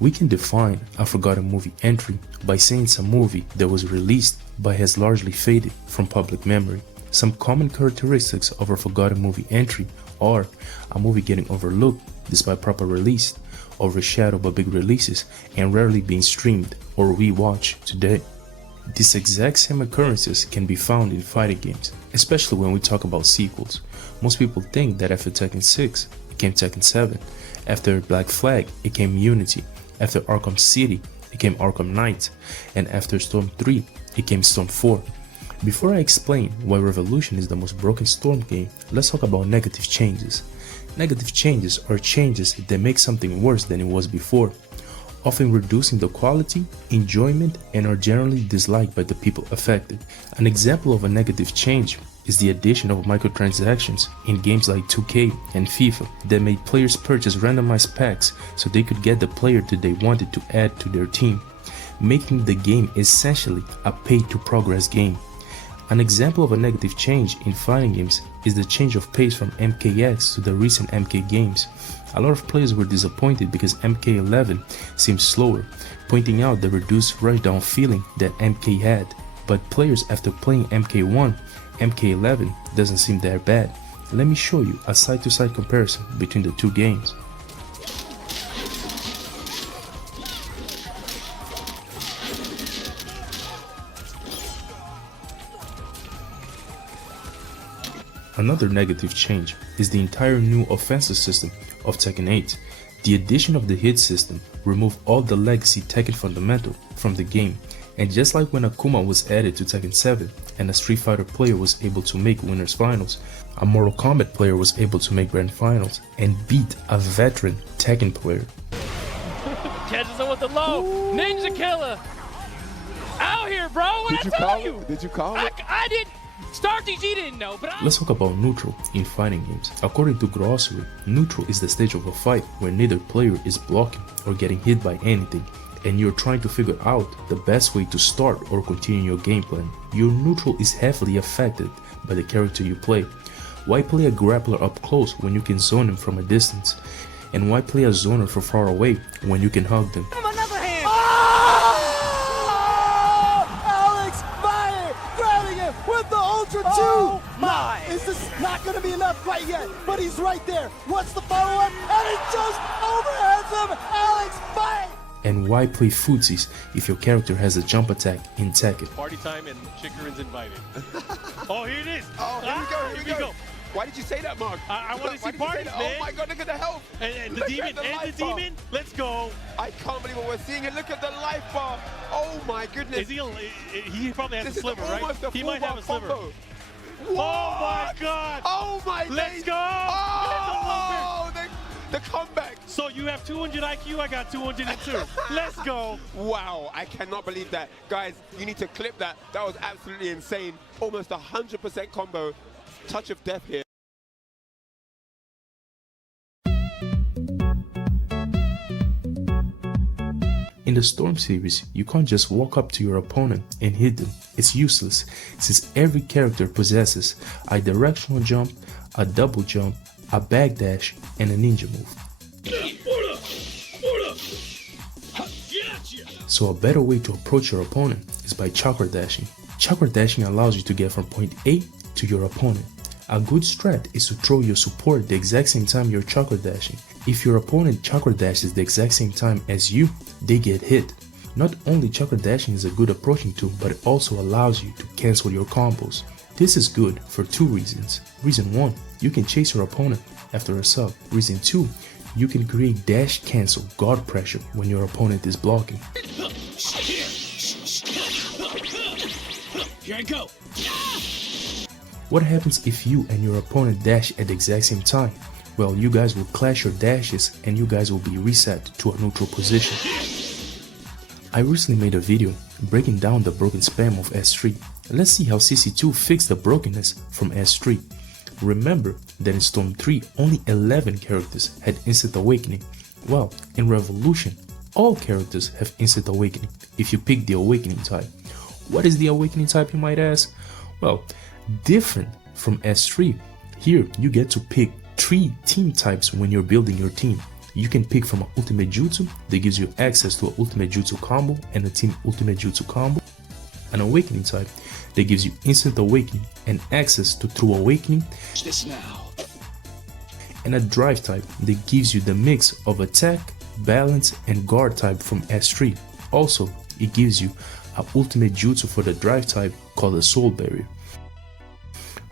We can define a forgotten movie entry by saying it's a movie that was released but has largely faded from public memory. Some common characteristics of a forgotten movie entry are a movie getting overlooked despite proper release, overshadowed by big releases, and rarely being streamed or rewatched today. These exact same occurrences can be found in fighting games, especially when we talk about sequels. Most people think that after Tekken 6, it came Tekken 7, after Black Flag, it came Unity, after Arkham City, it came Arkham Knight, and after Storm 3, it came Storm 4. Before I explain why Revolution is the most broken Storm game, let's talk about negative changes. Negative changes are changes that make something worse than it was before, often reducing the quality, enjoyment, and are generally disliked by the people affected. An example of a negative change is the addition of microtransactions in games like 2K and FIFA that made players purchase randomized packs so they could get the player that they wanted to add to their team, making the game essentially a pay-to-progress game. An example of a negative change in fighting games is the change of pace from MKX to the recent MK games. A lot of players were disappointed because MK11 seemed slower, pointing out the reduced rushdown feeling that MK had. But players after playing MK1, MK11 doesn't seem that bad. Let me show you a side-to-side comparison between the two games. Another negative change is the entire new offensive system of Tekken 8. The addition of the hit system removed all the legacy Tekken fundamental from the game, and just like when Akuma was added to Tekken 7 and a Street Fighter player was able to make winners finals, a Mortal Kombat player was able to make grand finals and beat a veteran Tekken player. Catches him with the low. Ooh. Ninja killer. Out here, bro. What I tell you? Did you call it? I did. Star TG didn't know, but Let's talk about neutral in fighting games. According to Grocery, neutral is the stage of a fight where neither player is blocking or getting hit by anything, and you're trying to figure out the best way to start or continue your game plan. Your neutral is heavily affected by the character you play. Why play a grappler up close when you can zone him from a distance? And why play a zoner from far away when you can hug them? Oh my! Is this not going to be enough quite yet? But he's right there. What's the follow-up? And he just overheads him! Alex, fight! And why play footsies if your character has a jump attack in Tekken? Party time and Chikarin's invited. Oh, here it is! Oh, here we go. Why did you say that, Mark? I want to see parties, man. Oh my god, look at the health. And the demon, let's go. I can't believe what we're seeing. And look at the life bar. Oh my goodness. Is he probably has a sliver, right? He might have a sliver. What? Oh my god. Oh my god. Let's go. Oh, the comeback. So you have 200 IQ, I got 202. Let's go. Wow, I cannot believe that. Guys, you need to clip that. That was absolutely insane. Almost 100% combo. Touch of death here. In the Storm series, you can't just walk up to your opponent and hit them. It's useless, since every character possesses a directional jump, a double jump, a backdash, and a ninja move. So a better way to approach your opponent is by chakra dashing. Chakra dashing allows you to get from point A to your opponent. A good strat is to throw your support the exact same time you're chakra dashing. If your opponent chakra dashes the exact same time as you, they get hit. Not only chakra dashing is a good approaching tool, but it also allows you to cancel your combos. This is good for two reasons. Reason 1, you can chase your opponent after a sub. Reason 2, you can create dash cancel guard pressure when your opponent is blocking. Here I go. What happens if you and your opponent dash at the exact same time? Well, you guys will clash your dashes and you guys will be reset to a neutral position. I recently made a video breaking down the broken spam of S3. Let's see how CC2 fixed the brokenness from S3. Remember that in Storm 3 only 11 characters had instant awakening. Well, in Revolution, all characters have instant awakening if you pick the awakening type. What is the awakening type, you might ask? Well, different from S3, here you get to pick 3 team types when you're building your team. You can pick from an ultimate jutsu that gives you access to an ultimate jutsu combo and a team ultimate jutsu combo, an awakening type that gives you instant awakening and access to true awakening, and a drive type that gives you the mix of attack, balance, and guard type from S3. Also, it gives you an ultimate jutsu for the drive type called the Soul Barrier.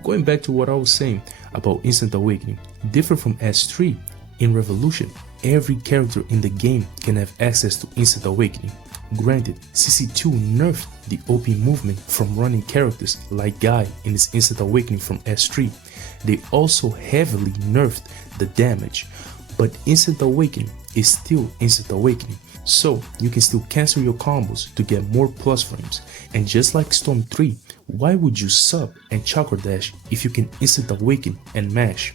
Going back to what I was saying about instant awakening, different from S3, in Revolution, every character in the game can have access to instant awakening. Granted, CC2 nerfed the OP movement from running characters like Guy in his instant awakening from S3. They also heavily nerfed the damage, but instant awakening is still instant awakening, so you can still cancel your combos to get more plus frames. And just like Storm 3, why would you sub and chakra dash if you can instant awaken and mash?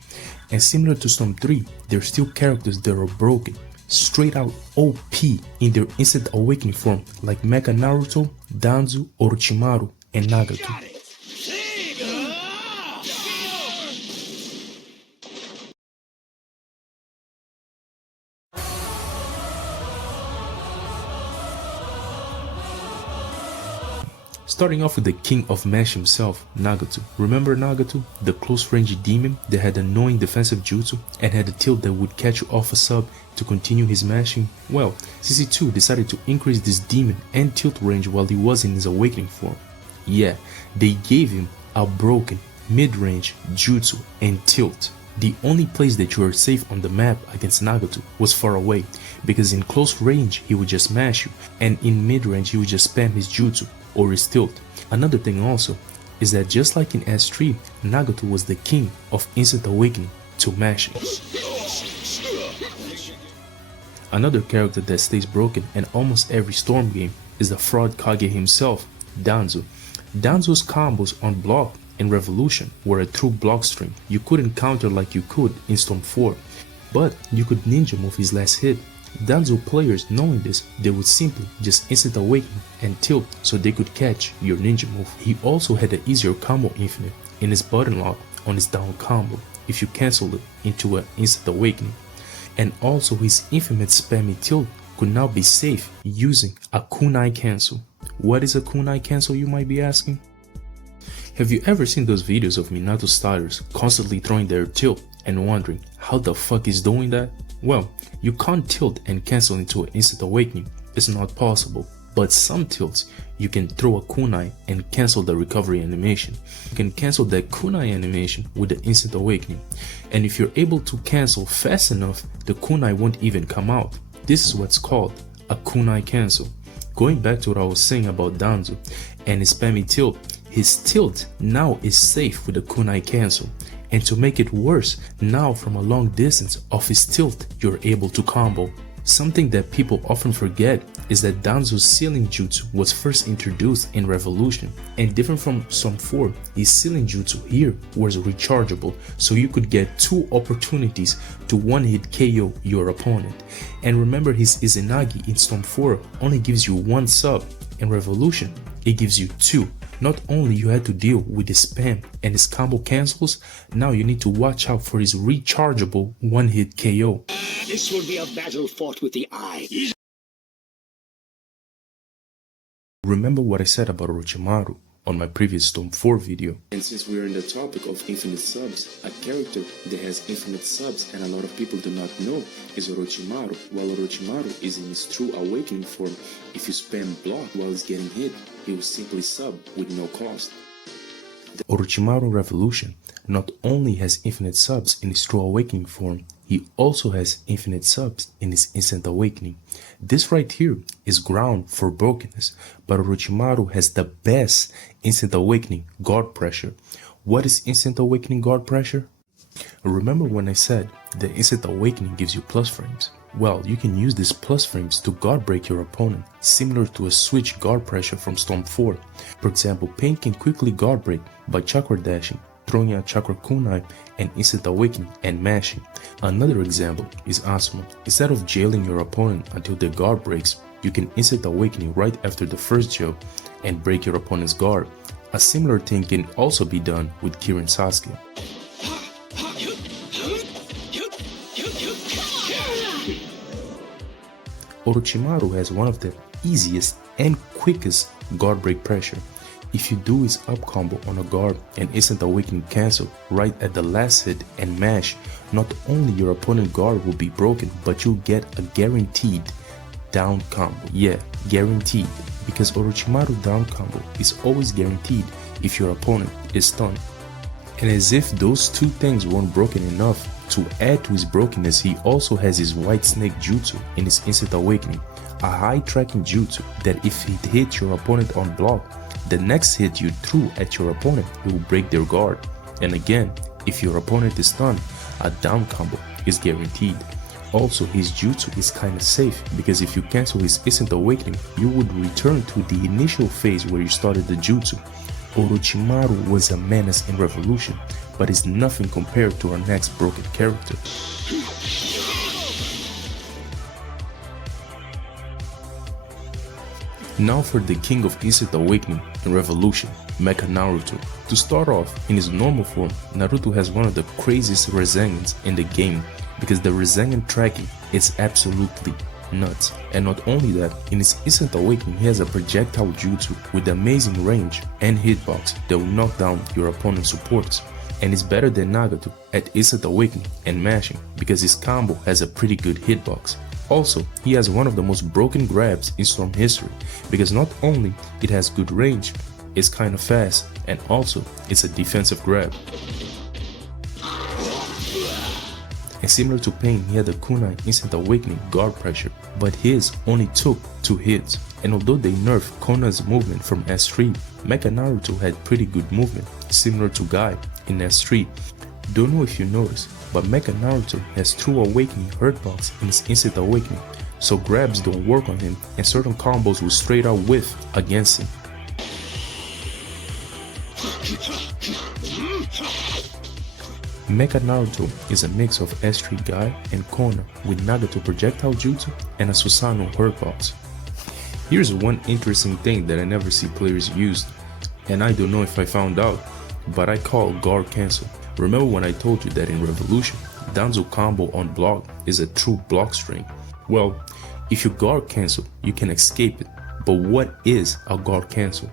And similar to Storm 3, there are still characters that are broken, straight out OP in their instant awakening form, like Mecha Naruto, Danzo, Orochimaru, and Nagato. Starting off with the king of mash himself, Nagato. Remember Nagato, the close range demon that had annoying defensive jutsu and had a tilt that would catch you off a sub to continue his mashing? Well, CC2 decided to increase this demon and tilt range while he was in his awakening form. Yeah, they gave him a broken mid-range jutsu and tilt. The only place that you were safe on the map against Nagato was far away, because in close range he would just mash you, and in mid-range he would just spam his jutsu or his tilt. Another thing also is that just like in S3, Nagato was the king of instant awakening to mashing. Another character that stays broken in almost every Storm game is the fraud Kage himself, Danzo. Danzo's combos on block in Revolution were a true block string. You couldn't counter like you could in Storm 4, but you could ninja move his last hit. Danzo players, knowing this, they would simply just instant awaken and tilt so they could catch your ninja move. He also had an easier combo infinite in his button lock on his down combo if you cancelled it into an instant awakening. And also his infamous spammy tilt could now be safe using a kunai cancel. What is a kunai cancel, you might be asking? Have you ever seen those videos of Minato starters constantly throwing their tilt and wondering how the fuck is doing that? Well, you can't tilt and cancel into an instant awakening, it's not possible. But some tilts, you can throw a kunai and cancel the recovery animation. You can cancel that kunai animation with the instant awakening. And if you're able to cancel fast enough, the kunai won't even come out. This is what's called a kunai cancel. Going back to what I was saying about Danzo and his spammy tilt, his tilt now is safe with the kunai cancel. And to make it worse, now from a long distance of his tilt, you're able to combo. Something that people often forget is that Danzo's ceiling jutsu was first introduced in Revolution, and different from Storm 4, his ceiling jutsu here was rechargeable, so you could get 2 opportunities to one-hit KO your opponent. And remember, his Izanagi in Storm 4 only gives you 1 sub. In Revolution, it gives you 2. Not only you had to deal with his spam and his combo cancels, now you need to watch out for his rechargeable one-hit KO. This will be a battle fought with the eye. Remember what I said about Orochimaru on my previous Storm 4 video. And since we're in the topic of infinite subs, a character that has infinite subs and a lot of people do not know is Orochimaru. While Orochimaru is in his true awakening form, if you spam block while he's getting hit, he will simply sub with no cost. The Orochimaru Revolution not only has infinite subs in his true awakening form, he also has infinite subs in his instant awakening. This right here is ground for brokenness, but Orochimaru has the best instant awakening guard pressure. What is instant awakening guard pressure? Remember when I said the instant awakening gives you plus frames? Well, you can use these plus frames to guard break your opponent, similar to a switch guard pressure from Storm 4. For example, Pain can quickly guard break by chakra dashing, throwing out chakra kunai, and instant awakening and mashing. Another example is Itsumo. Instead of jailing your opponent until their guard breaks, you can instant awakening right after the first jail and break your opponent's guard. A similar thing can also be done with Kirin Sasuke. Orochimaru has one of the easiest and quickest guard break pressure. If you do his up combo on a guard and instant awakening cancel right at the last hit and mash, not only your opponent guard will be broken, but you'll get a guaranteed down combo. Yeah, guaranteed, because Orochimaru down combo is always guaranteed if your opponent is stunned. And as if those two things weren't broken enough, to add to his brokenness, he also has his White Snake Jutsu in his instant awakening, a high tracking jutsu that if it hits your opponent on block, the next hit you threw at your opponent will break their guard. And again, if your opponent is stunned, a down combo is guaranteed. Also, his jutsu is kinda safe because if you cancel his instant awakening, you would return to the initial phase where you started the jutsu. Orochimaru was a menace in Revolution, but is nothing compared to our next broken character. Now for the king of instant awakening in Revolution, Mecha Naruto. To start off, in his normal form, Naruto has one of the craziest Razengans in the game because the Rasengan tracking is absolutely nuts. And not only that, in his instant awakening he has a projectile jutsu with amazing range and hitbox that will knock down your opponent's supports. And is better than Nagato at instant awakening and mashing because his combo has a pretty good hitbox. Also, he has one of the most broken grabs in Storm history because not only it has good range, it's kinda fast, and also it's a defensive grab. And similar to Pain, he had the kunai instant awakening guard pressure, but his only took 2 hits. And although they nerfed Kona's movement from S3, Mecha Naruto had pretty good movement, similar to Guy in S3. Don't know if you noticed, but Mecha Naruto has True Awakening hurtbox in his instant awakening, so grabs don't work on him and certain combos will straight out whiff against him. Mecha Naruto is a mix of S3 Guy and Kona with Nagato projectile jutsu and a Susanoo hurtbox. Here's one interesting thing that I never see players use, and I don't know if I found out, but I call guard cancel. Remember when I told you that in Revolution, Danzo combo on block is a true block string? Well, if you guard cancel, you can escape it, but what is a guard cancel?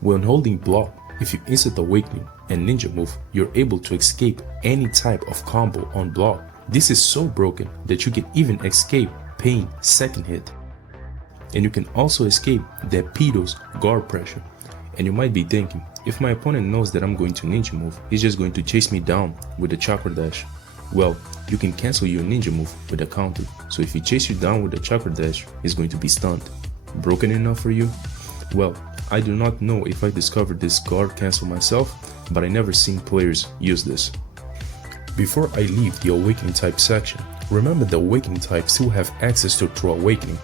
When holding block, if you instant awakening and ninja move, you're able to escape any type of combo on block. This is so broken that you can even escape Pain second hit. And you can also escape Depido's guard pressure. And you might be thinking, if my opponent knows that I'm going to ninja move, he's just going to chase me down with a chakra dash. Well, you can cancel your ninja move with a counter, so if he chases you down with a chakra dash, he's going to be stunned. Broken enough for you? Well, I do not know if I discovered this guard cancel myself, but I never seen players use this. Before I leave the awakening type section, remember the awakening types still have access to True Awakening.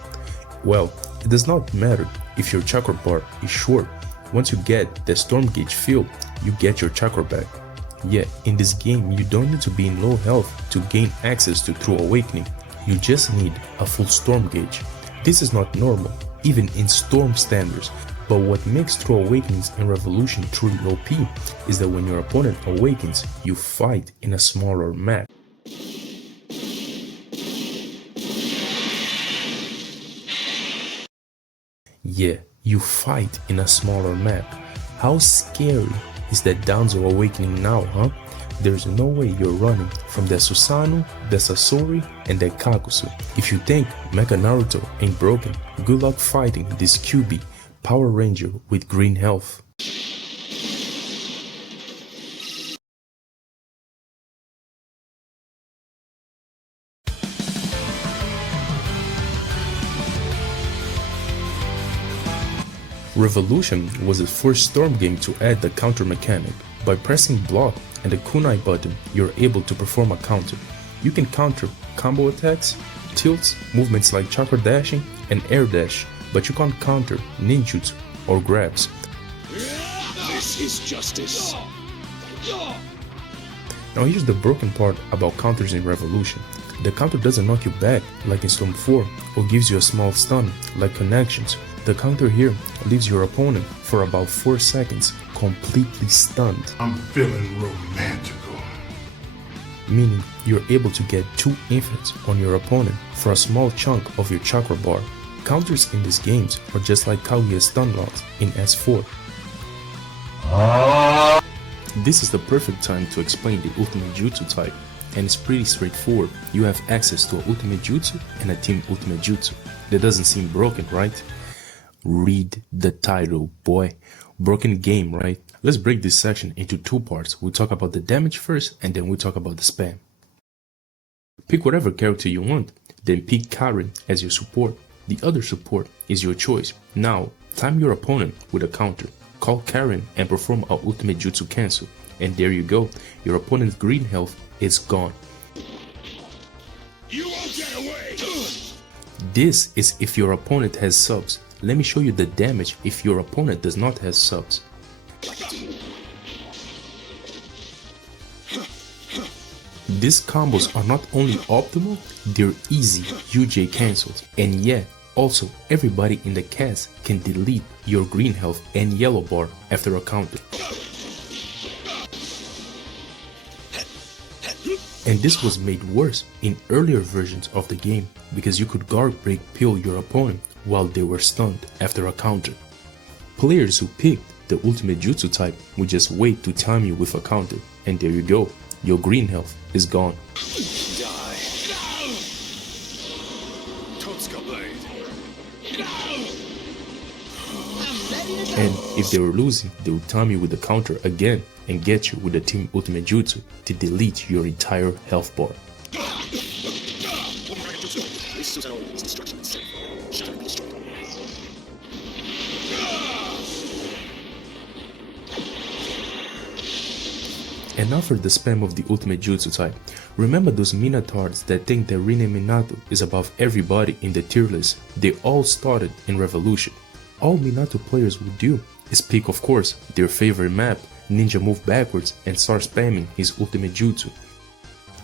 Well, it does not matter if your chakra bar is short. Once you get the storm gauge filled, you get your chakra back. Yet, in this game, you don't need to be in low health to gain access to True Awakening. You just need a full storm gauge. This is not normal, even in storm standards, but what makes True Awakenings in Revolution truly OP is that when your opponent awakens, you fight in a smaller map. Yeah, you fight in a smaller map. How scary is that Danzo awakening now, huh? There's no way you're running from the Susanoo, the Sasori, and the Kakuzu. If you think Mecha Naruto ain't broken, good luck fighting this QB Power Ranger with green health. Revolution was the first Storm game to add the counter mechanic. By pressing block and the kunai button, you're able to perform a counter. You can counter combo attacks, tilts, movements like chakra dashing and air dash, but you can't counter ninjutsu or grabs. This is justice. Now here's the broken part about counters in Revolution. The counter doesn't knock you back like in Storm 4 or gives you a small stun like Connections. The counter here leaves your opponent for about 4 seconds completely stunned. I'm feeling romantical. meaning you're able to get 2 infants on your opponent for a small chunk of your chakra bar. Counters in these games are just like Kaguya's stun locks in S4. This is the perfect time to explain the ultimate jutsu type, and it's pretty straightforward. You have access to an ultimate jutsu and a team ultimate jutsu. That doesn't seem broken, right? Read the title, boy. Broken game, right? Let's break this section into 2 parts. We'll talk about the damage first, and then we'll talk about the spam. Pick whatever character you want, then pick Karen as your support. The other support is your choice. Now, time your opponent with a counter. Call Karen and perform a ultimate jutsu cancel. And there you go, your opponent's green health is gone. You won't get away! This is if your opponent has subs. Let me show you the damage if your opponent does not have subs. These combos are not only optimal, they're easy UJ cancels. And yeah, also everybody in the cast can delete your green health and yellow bar after a counter. And this was made worse in earlier versions of the game because you could guard break pill your opponent while they were stunned after a counter. Players who picked the ultimate jutsu type would just wait to time you with a counter, and there you go, your green health is gone. And if they were losing, they would time you with the counter again and get you with the team ultimate jutsu to delete your entire health bar. And now for the spam of the ultimate jutsu type. Remember those Minatards that think that Rine Minato is above everybody in the tier list? They all started in Revolution. All Minato players would do is pick, of course, their favorite map, ninja move backwards, and start spamming his ultimate jutsu.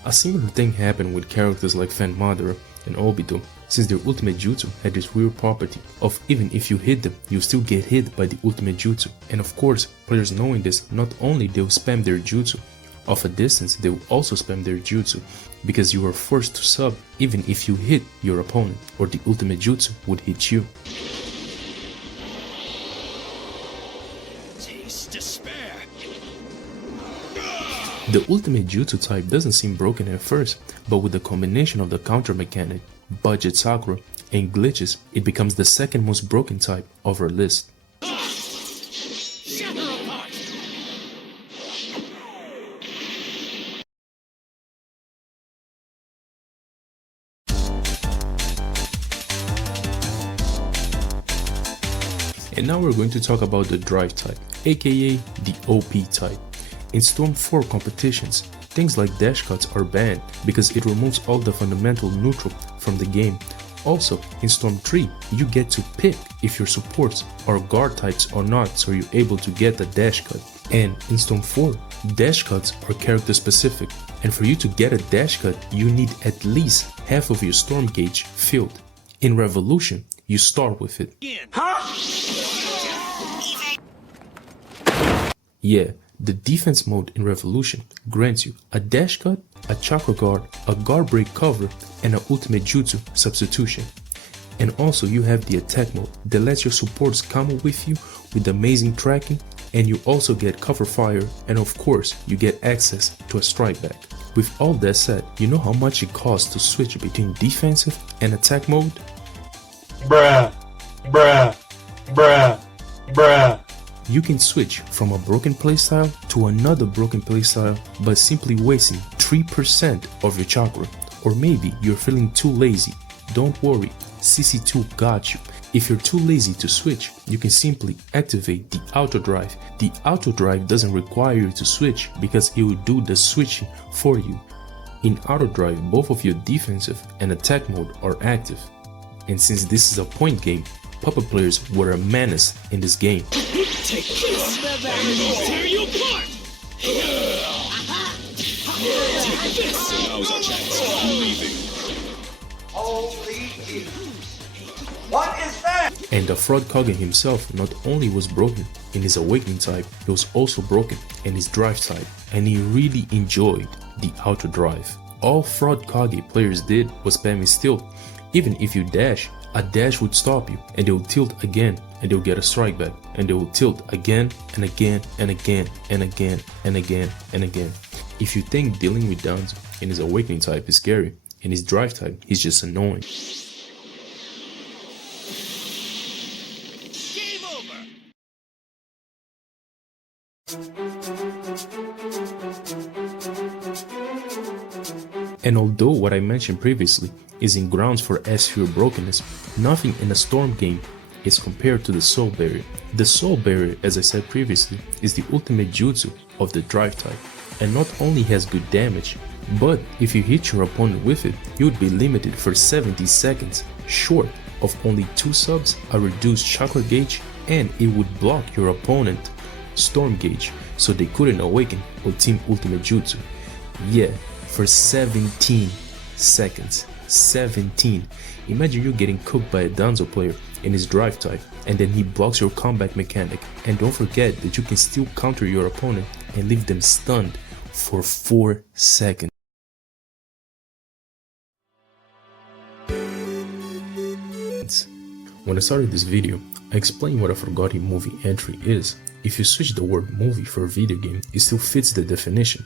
A similar thing happened with characters like Fan Madara and Obito, since their ultimate jutsu had this weird property of even if you hit them, you still get hit by the ultimate jutsu. And of course, players knowing this, not only they'll spam their jutsu, off a distance they will also spam their jutsu, because you are forced to sub even if you hit your opponent, or the ultimate jutsu would hit you. The ultimate jutsu type doesn't seem broken at first, but with the combination of the counter mechanic, budget Sakura, and glitches, it becomes the second most broken type of our list. And now we're going to talk about the drive type, aka the OP type. In Storm 4 competitions, things like dash cuts are banned because it removes all the fundamental neutral from the game. Also, in Storm 3, you get to pick if your supports are guard types or not, so you're able to get the dash cut. And in Storm 4, dash cuts are character specific, and for you to get a dash cut, you need at least half of your storm gauge filled. In Revolution, you start with it. Yeah, the defense mode in Revolution grants you a dash cut, a chakra guard, a guard break cover, and an ultimate jutsu substitution. And also you have the attack mode that lets your supports combo with you with amazing tracking, and you also get cover fire, and of course you get access to a strike back. With all that said, you know how much it costs to switch between defensive and attack mode? Bruh, bruh, bruh, bruh. You can switch from a broken playstyle to another broken playstyle by simply wasting 3% of your chakra. Or maybe you're feeling too lazy. Don't worry, CC2 got you. If you're too lazy to switch, you can simply activate the auto drive. The auto drive doesn't require you to switch because it will do the switching for you. In auto drive, both of your defensive and attack mode are active. And since this is a point game, puppet players were a menace in this game. Take this! Tear you apart! Take this! Now's our chance. I'm leaving. Holy Jesus. What is that? And the fraud Kage himself not only was broken in his awakening type, he was also broken in his drive type, and he really enjoyed the auto drive. All fraud Kage players did was spam stilt. Even if you dash, a dash would stop you, and they will tilt again, and they'll get a strike back, and they will tilt again and again and again and again and again and again. If you think dealing with downs in his awakening type is scary, in his drive type, he's just annoying. Game over. And although what I mentioned previously is in grounds for S-Sphere brokenness, nothing in a Storm game is compared to the Soul Barrier. The Soul Barrier, as I said previously, is the ultimate jutsu of the drive type, and not only has good damage, but if you hit your opponent with it, you would be limited for 70 seconds, short of only 2 subs, a reduced chakra gauge, and it would block your opponent Storm gauge, so they couldn't awaken or team ultimate jutsu. Yeah, for 17 seconds. 17. Imagine you getting cooked by a Danzo player in his drive type, and then he blocks your combat mechanic, and don't forget that you can still counter your opponent and leave them stunned for 4 seconds. When I started this video, I explained what a forgotten movie entry is. If you switch the word movie for video game, it still fits the definition.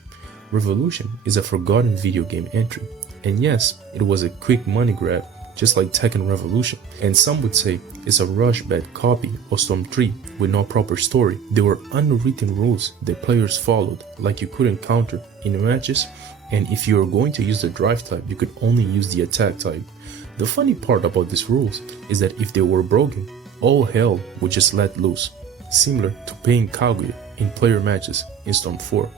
Revolution is a forgotten video game entry, and yes, it was a quick money grab, just like Tekken Revolution, and some would say it's a rush bad copy of Storm 3 with no proper story. There were unwritten rules that players followed, like you couldn't counter in matches, and if you were going to use the drive type, you could only use the attack type. The funny part about these rules is that if they were broken, all hell would just let loose, similar to paying Kaguya in player matches in Storm 4.